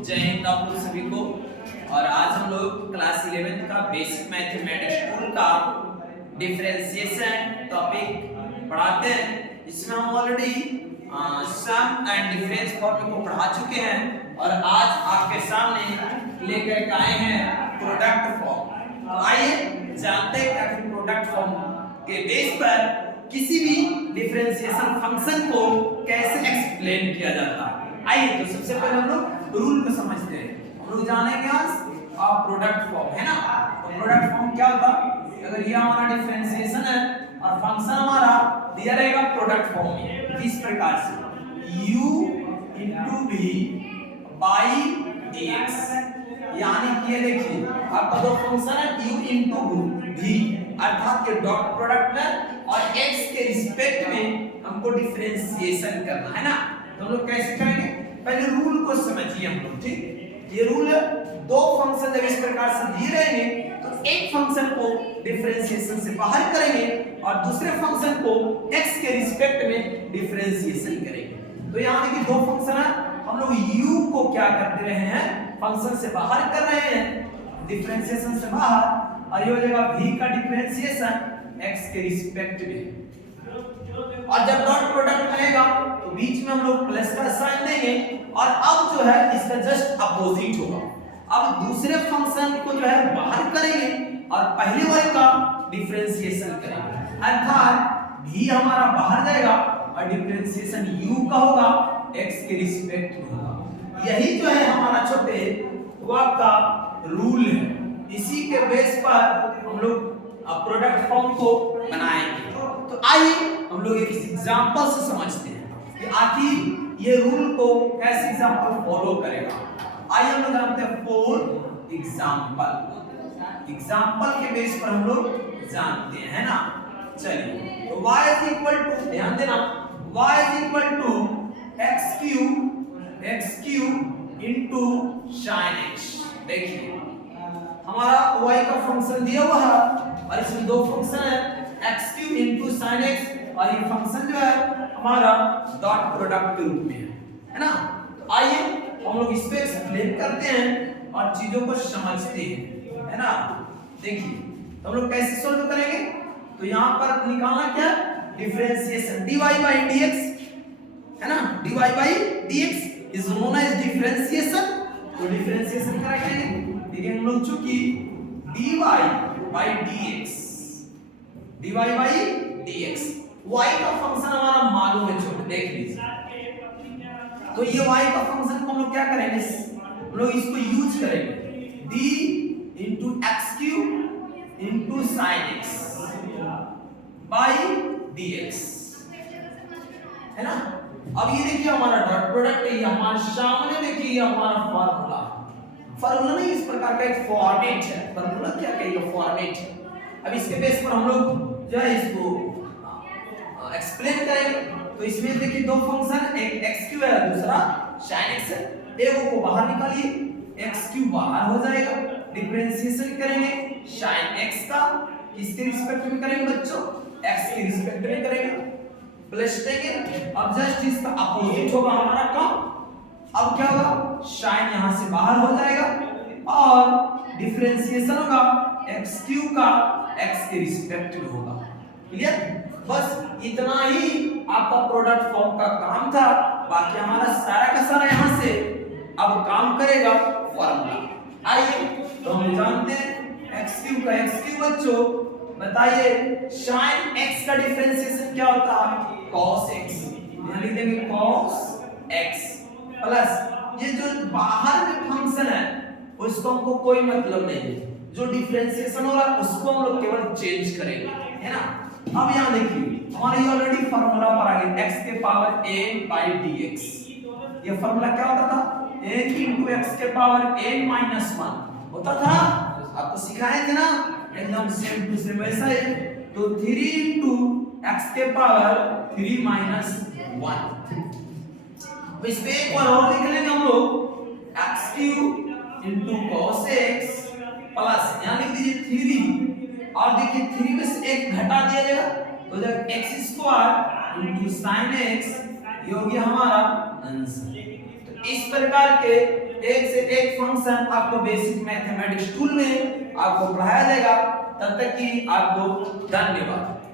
जय हिंद आप लोग सभी को। और आज हम लोग क्लास 11th का बेसिक मैथमेटिक्स टूल का डिफरेंशिएशन टॉपिक पढ़ाते हैं। इसमें हम ऑलरेडी सम एंड डिफरेंस फॉर्मूले को पढ़ा चुके हैं और आज आपके सामने लेकर के आए हैं प्रोडक्ट फॉर्म। तो आइए जानते हैं कि आखिर प्रोडक्ट फॉर्म के बेस पर किसी भी डिफरेंशिएशन फंक्शन को कैसे एक्सप्लेन किया जाता है। आइए तो सबसे पहले हम लोग रूल को समझते हैं। हम लोग जानेंगे आज प्रोडक्ट फॉर्म है ना। तो प्रोडक्ट फॉर्म क्या होता है? अगर ये हमारा डिफरेंशिएशन है और फंक्शन हमारा दिया रहेगा प्रोडक्ट फॉर्म में इस प्रकार से u into v by dx, यानी कि ये देखिए आपका जो फंक्शन है u into v अर्थात ये डॉट प्रोडक्ट में और x के रिस्पेक्ट में हमको डिफरेंशिएशन करना है ना। तो हम लोग कैसे करेंगे? पहले रूल को समझिए हम लोग, ठीक। ये रूल दो फंक्शन जब इस प्रकार से दिए रहेंगे तो एक फंक्शन को डिफरेंशिएशन से बाहर करेंगे और दूसरे फंक्शन को x के रिस्पेक्ट में डिफरेंशिएशन करेंगे। तो यहाँ देखिए दो फंक्शन है, हम लोग u को क्या कर रहे हैं? फंक्शन से बाहर कर रहे हैं डिफरेंशिएशन से बाहर, और ये हो जाएगा v का डिफरेंशिएशन x के रिस्पेक्ट में। और जब डॉट प्रोडक्ट बनेगा तो बीच में हम लोग प्लस का साइन देंगे और अब जो है इसका जस्ट अपोजिट होगा। अब दूसरे फंक्शन को जो है बाहर करेंगे और पहले वाले का डिफरेंशिएशन करेंगे, अर्थात v हमारा बाहर जाएगा और डिफरेंशिएशन u का होगा x के रिस्पेक्ट में होगा। यही जो है हमारा छोटे वर्क का रूल है। इसी के बेस पर हम लोग प्रोडक्ट फॉर्म को बनाएंगे। तो आइए हम लोग एक एग्जांपल से समझते हैं कि आखिर ये रूल को कैसे एग्जांपल फॉलो करेगा। आइए हम लोग जानते हैं फॉर एग्जांपल के बेस पर हम लोग जानते हैं, है ना। चलिए तो y is equal to, ध्यान देना, y is equal to x cube into sin x। देखिए हमारा y का फंक्शन दिया हुआ है और इसमें दो फंक्शन है x cube into sin x, और ये फंक्शन जो है हमारा डॉट प्रोडक्ट के रूप में है ना। तो आइए हम लोग इस पे एक्सप्लेन करते हैं और चीजों को समझते हैं, है ना। देखिए तो हम लोग कैसे सॉल्व करेंगे? तो यहाँ पर निकालना क्या? डिफरेंशिएशन dy by dx, है ना। dy by dx is known as differentiation. तो डिफरेंशिएशन क्या करेंगे? देखिए हम लोग चूंकि dy by dx y का फंक्शन हमारा मालूम है छोटे, देख लीजिए। तो ये y का फंक्शन को हम लोग क्या करेंगे? हम लोग इसको यूज करेंगे d into x cube into sin x by dx, है ना। अब ये देखिए हमारा डॉट प्रोडक्ट है, ये हमारे सामने देखिए ये हमारा फार्मूला नहीं, इस प्रकार का एक फॉर्मेट है। फार्मूला क्या कहेगा? फॉर्मेट है। अब इसके बेस पर हम लोग जो है इसको एक्सप्लेन करेंगे। तो इसमें देखिए दो फंक्शन, एक x3 है दूसरा sin x है। एक को बाहर निकालिए, x3 बाहर हो जाएगा, डिफरेंशिएशन करेंगे sin x का, किसके रिस्पेक्ट में करेंगे बच्चों? x के रिस्पेक्ट में करेंगे, प्लस देंगे। अब जस्ट इसका अपोजिट होगा हमारा काम। अब क्या होगा? sin यहां से बाहर हो जाएगा और डिफरेंशिएशन होगा x3 का x के रिस्पेक्ट में होगा। क्लियर? बस इतना ही आपका प्रोडक्ट फॉर्म का काम था। बाकी हमारा सारा का सारा यहां से अब काम करेगा फार्मूला। आइए तो हम जानते हैं x3 का x3 बच्चों बताइए sin x का डिफरेंशिएशन क्या होता है? cos x। यहां लिख देंगे cos x प्लस ये जो बाहर में फंक्शन है उसको हमको कोई मतलब नहीं है, जो डिफरेंशिएशन हो रहा है उसको हम लोग केवल चेंज करेंगे, है ना। अब यहाँ देखिए हमारे ऑलरेडी फार्मूला पर आ गया x के पावर a by dx। ये फार्मूला क्या होता था? a into x के पावर a minus 1 होता था, आपको सिखाए थे ना, एकदम सेम टू सेम वैसा ही। तो 3 into x के पावर 3 minus 1। तो इस पे एक बार और लिख लेंगे हम लोग x3 into cos x plus यहाँ लिख दीजिए 3, और देखिए 3 में से एक घटा दिया जाएगा तो जब x² into sin x ये हो गया हमारा आंसर। इस प्रकार के एक से एक फंक्शन आपको बेसिक मैथमेटिक्स टूल में आपको पढ़ाया जाएगा। तब तक की आपको धन्यवाद।